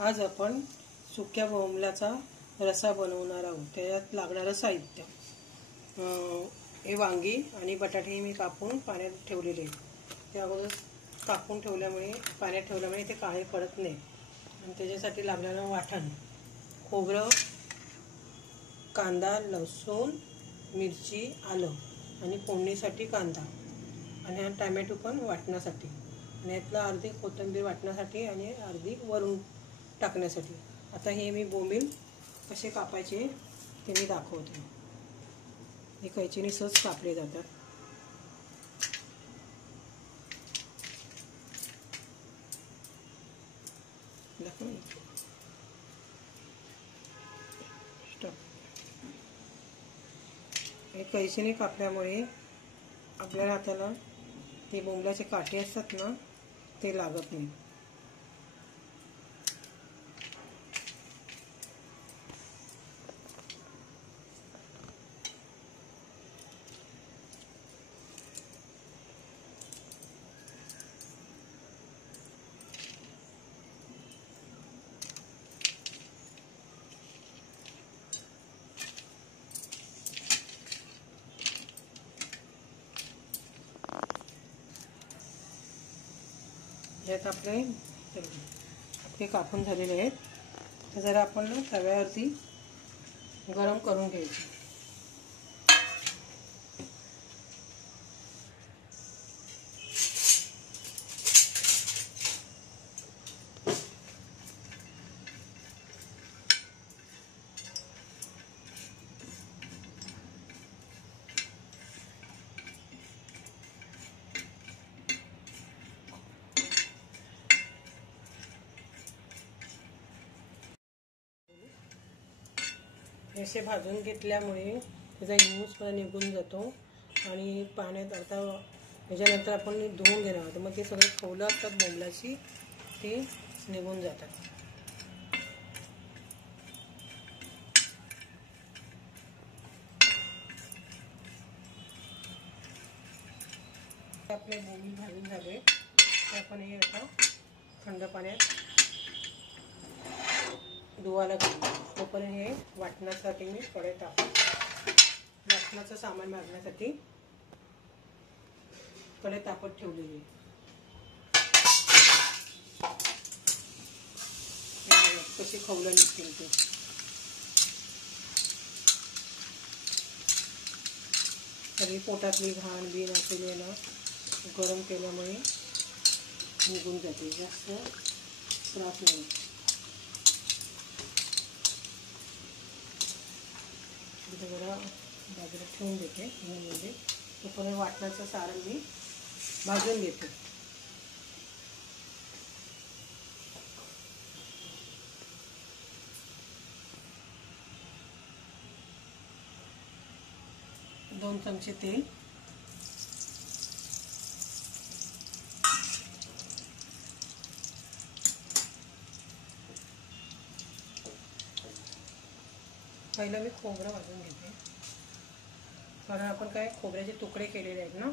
आज आपण सुक्या बोंबलाचा रसा बनवणार आहोत। त्याच्यात लागणारं साहित्य हे वांगी आणि बटाटे मी कापून पाण्यात ठेवलेले आहेत। ते अगोदर कापून ठेवल्यामुळे पाण्यात ठेवल्यामुळे ते काळे पडत नाही। आणि त्याच्यासाठी लागणारं वाटण खोबरं, कांदा, लसूण, मिरची, आलं आणि फोडणीसाठी कांदा आणि हा टोमॅटो पण वाटण्यासाठी आणि यातला अर्धी कोथिंबीर वाटण्यासाठी आणि अर्धी वरून टाकण्यासाठी। आता हे मी बोंबील कसे कापायचे ते मी दाखवते। हे कैचीने सहज कापले जातात। हे कैचीने कापल्यामुळे आपल्या हाताला ते बोंबलाचे काटे असतात ना ते लागत नाही। यात आपले कापून झालेले आहेत। तर जरा आपण तव्यावरती गरम करून घ्यायचे। असे भाजून घेतल्यामुळे त्याचा इमूसपणा निघून जातो आणि पाण्यात आता त्याच्यानंतर आपण धुवून घेणार आहोत। मग ते सगळे खवलं असतात बोंबलाची ते निघून जातात। आपले बोंबील भाजून झाले तर आपण हे आता थंड पाण्यात धुवायला घेऊ। तोपर्यंत हे वाटण्यासाठी मी कढई टाकतो। वाटणाचं सामान भाजण्यासाठी कढई तापत ठेवलेली आहे। कशी खवलं निघतील ते सगळी पोटातली घाण बीन असलेली ना गरम केल्यामुळे निघून जाते, जास्त त्रास नाही। जरा बाजूला ठेवून देते म्हणजे तोपर्यंत वाटणाचं सारण मी भाजून घेते। दोन चमचे तेल, पहिलं मी खोबरं भाजून घेते कारण आपण काय खोबऱ्याचे तुकडे केलेले आहेत ना,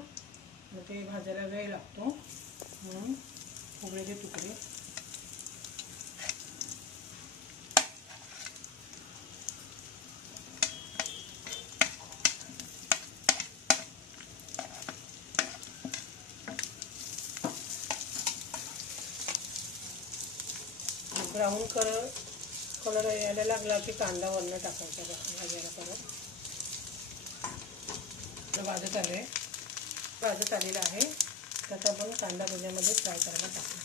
मग ते भाजायला वेळ लागतो म्हणून खोबऱ्याचे तुकडे ब्राऊन कलर यायला लागला की कांदा वरनं टाकायचा भाजायला परत। भाजत आलेला आहे त्याचा आपण कांदा भज्यामध्ये फ्राय करायला टाकू।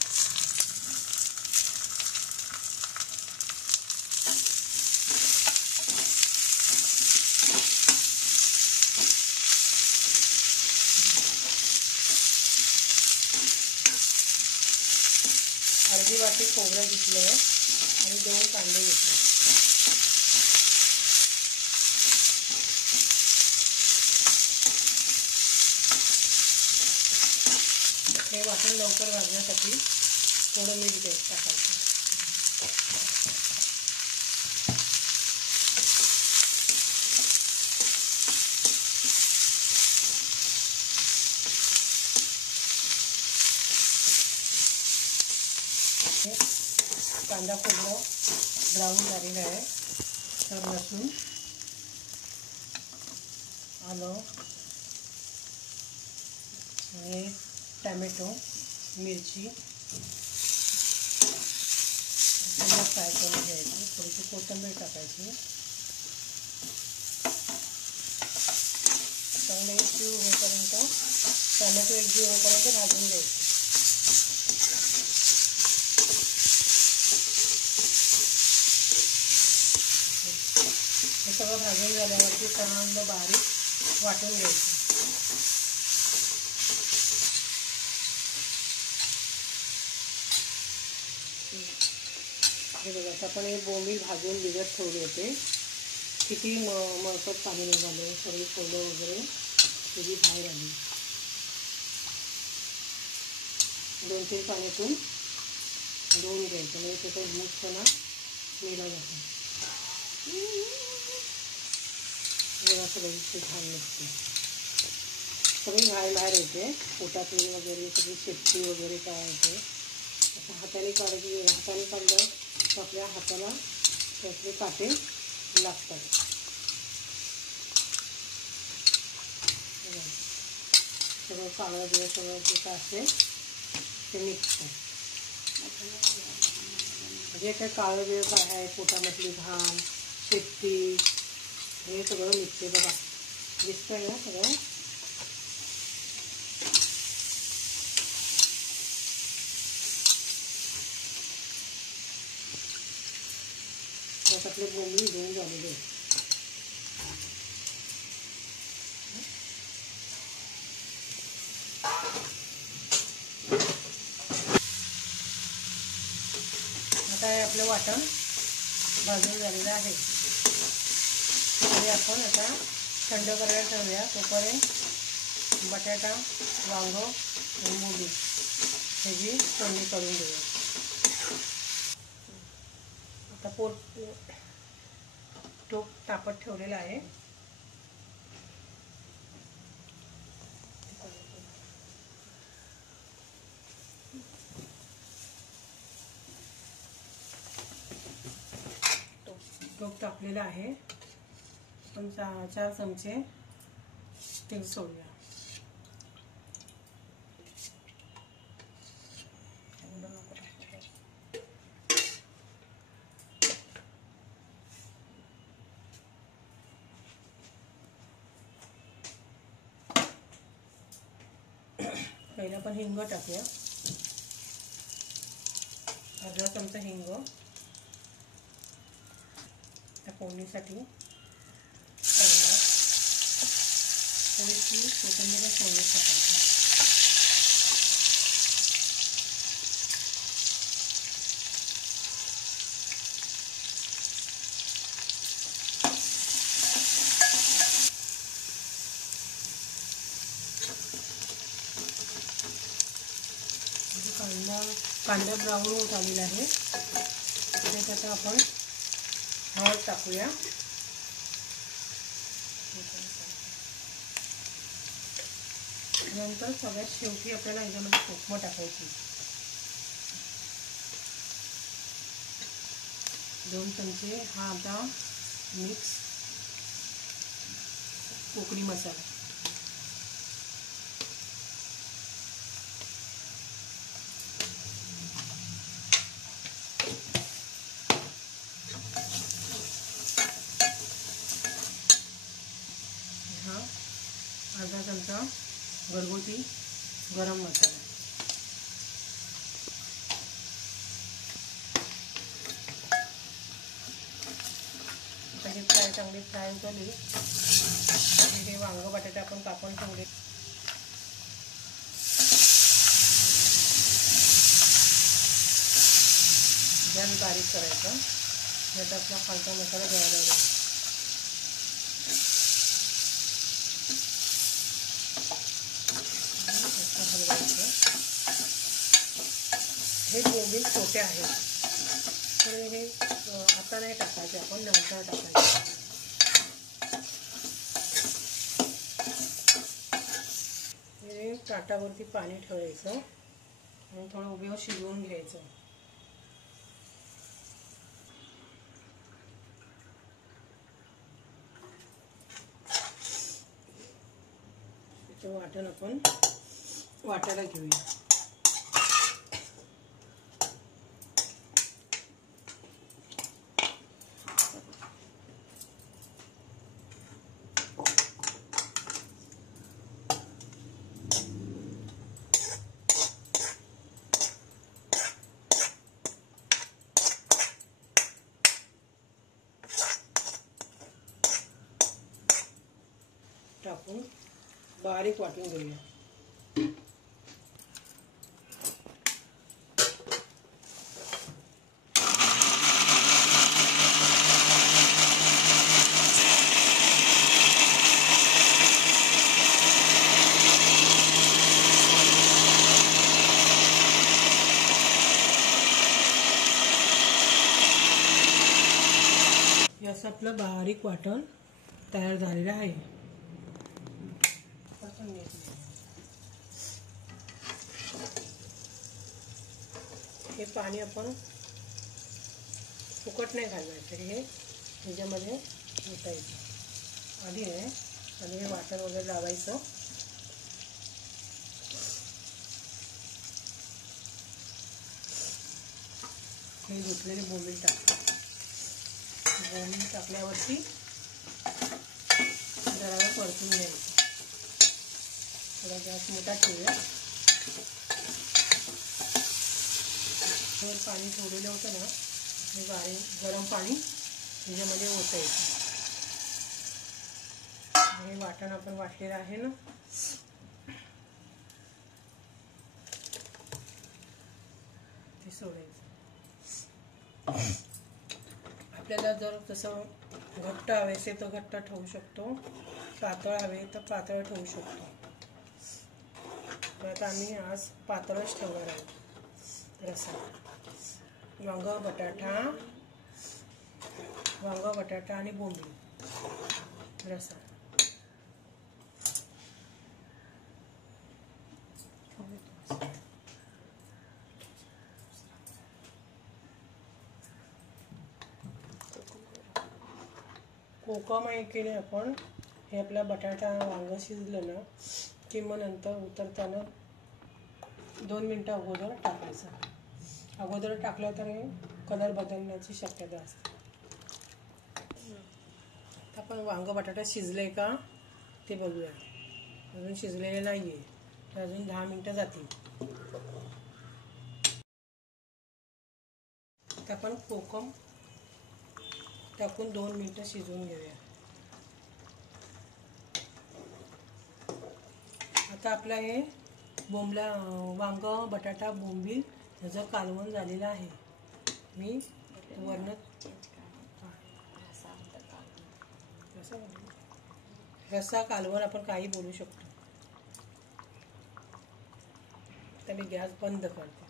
अर्धी वाटी खोबरं घेतलं आणि 2 कांदे घेतले। हे वाटण लवकर भाजण्यासाठी थोडं मीठ टाकायचं। कांदा खोबरं ब्राऊन झालेलं आहे. तर लसूण, आलं आणि टॅमॅटो, मिरची सगळं फ्राय करून घ्यायची. थोडीशी कोथिंबीर टाकायची. चांगलं एक जीव होईपर्यंत, टॅमॅटो एक जीव होईपर्यंत भाजून घ्यायची. हे सगळं भाजून झाल्यावरती चांगलं बारीक वाटून घ्यायचं. हे बघा, आता आपण हे बोंबील भाजून भिजत ठेवले होते. किती मळकट पाणी निघालं, सगळी फुलं वगैरे त्याची बाहेर आली. 2-3 पाण्यातून धुवून घ्यायचं, म्हणजे त्याचा मूसपणा मेला जातो. जरा सगळी छान निघते, सगळी बाहेर येते. पोटातली वगैरे सगळी शेपटी वगैरे काय होते. असं हाताने काढलं तर आपल्या हाताला त्यातले काटे लागतात. सगळं काळं जे सगळं जे काय असेल ते निघतं. जे काही काळं वेळ काय आहे, पोटामधली घाण शेपटी हे सगळं निघते. बघा, दिसतंय ना सगळं. त्यातले बोंबील धुवून झालेले आहेत. आता हे आपलं वाटण भाजून झालेलं आहे. तरी आपण आता थंड करायला ठेवूया. तोपर्यंत बटाटा, वांग आणि मोहरी ह्याची फोडणी करून देऊया. आता टोप तापत ठेवलेला आहे. टोप तापलेला आहे. आपण 4 चमचे तेल सोडूया. पहिला आपण हिंग टाकूया. अर्धा चमचा हिंग. त्या फोडणीसाठी कांदा, थोडीशी कोथिंबीर फोडणी टाकायची. कांदा ब्राऊन होत आलेला आहे. त्यात आता आपण हळद टाकूया. नंतर सगळ्यात शेवटी आपल्याला ह्याच्यामध्ये कोकम टाकायची. 2 चमचे हा आता मिक्स कोकणी मसाला. अर्धा चमचा घरगुती गरम मसाला. आता ही चांगली फ्राय झाली. हे वांग बटाटे आपण कापून ठेवले. गॅस बारीक करायचा. यात आपला खालचा मसाला द्यायला लागेल. हे बोंबील छोटे आहेत, तर हे आता नाही टाकायचे, आपण नंतर टाकायचे. हे ताटावरती पाणी ठेवायचं आणि थोडं उभं शिजवून घ्यायचं. हे वाटण आपण वाटायला घेऊया. टाकून बारीक वाटून घेऊया. असं आपलं बारीक वाटण तयार झालेलं आहे. हे पाणी आपण फुकट नाही घालवायचं, हे ह्याच्यामध्ये ओतायचं आधी आहे आणि हे वाटण वगैरे लावायचं. हे घेतलेले बोंबील टाकतो. बोंबील टाकल्यावरती जरा परतून घ्यायचं. थोडा गॅस मोठा ठेवूया. पाणी ठेवलेलं होतं ना, हे गरम पाणी त्याच्यामध्ये ओतायचं. हे वाटण आपण वाटलेलं आहे ना, ते सोडायचं. आपल्याला जर तसं घट्ट हवे असेल तर घट्ट ठेवू शकतो, पातळ हवे तर पातळ ठेवू शकतो. आता आम्ही आज पातळच ठेवणार आहोत. रस्सा वांग बटाटा आणि बोंबील रस्सा. कोकम आहे केले आपण. हे आपला बटाटा वांग शिजलं ना की मग नंतर उतरताना 2 मिनटं अगोदर टाकायचं. अगोदर टाकलं तर हे कलर बदलण्याची शक्यता असते. आपण वांग बटाटा शिजले का ते बघूया. अजून शिजलेले नाही आहे, तर अजून 10 मिनटं जातील. तर आपण कोकम टाकून 2 मिनटं शिजवून घेऊया. आता आपलं हे वांग बटाटा बोंबील ह्याचं कालवण झालेलं आहे. मी वरण रस्सा कालवण आपण काही बोलू शकतो. तर मी गॅस बंद करते.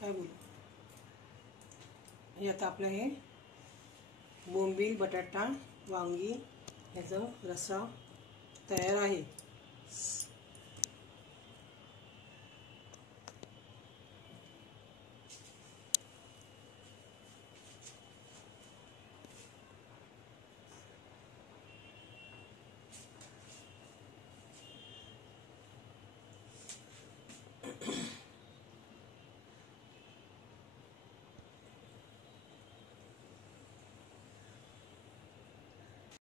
काय बोलू. हे आता आपलं हे बोंबील बटाटा वांगी ह्याचा रस्सा तयार आहे.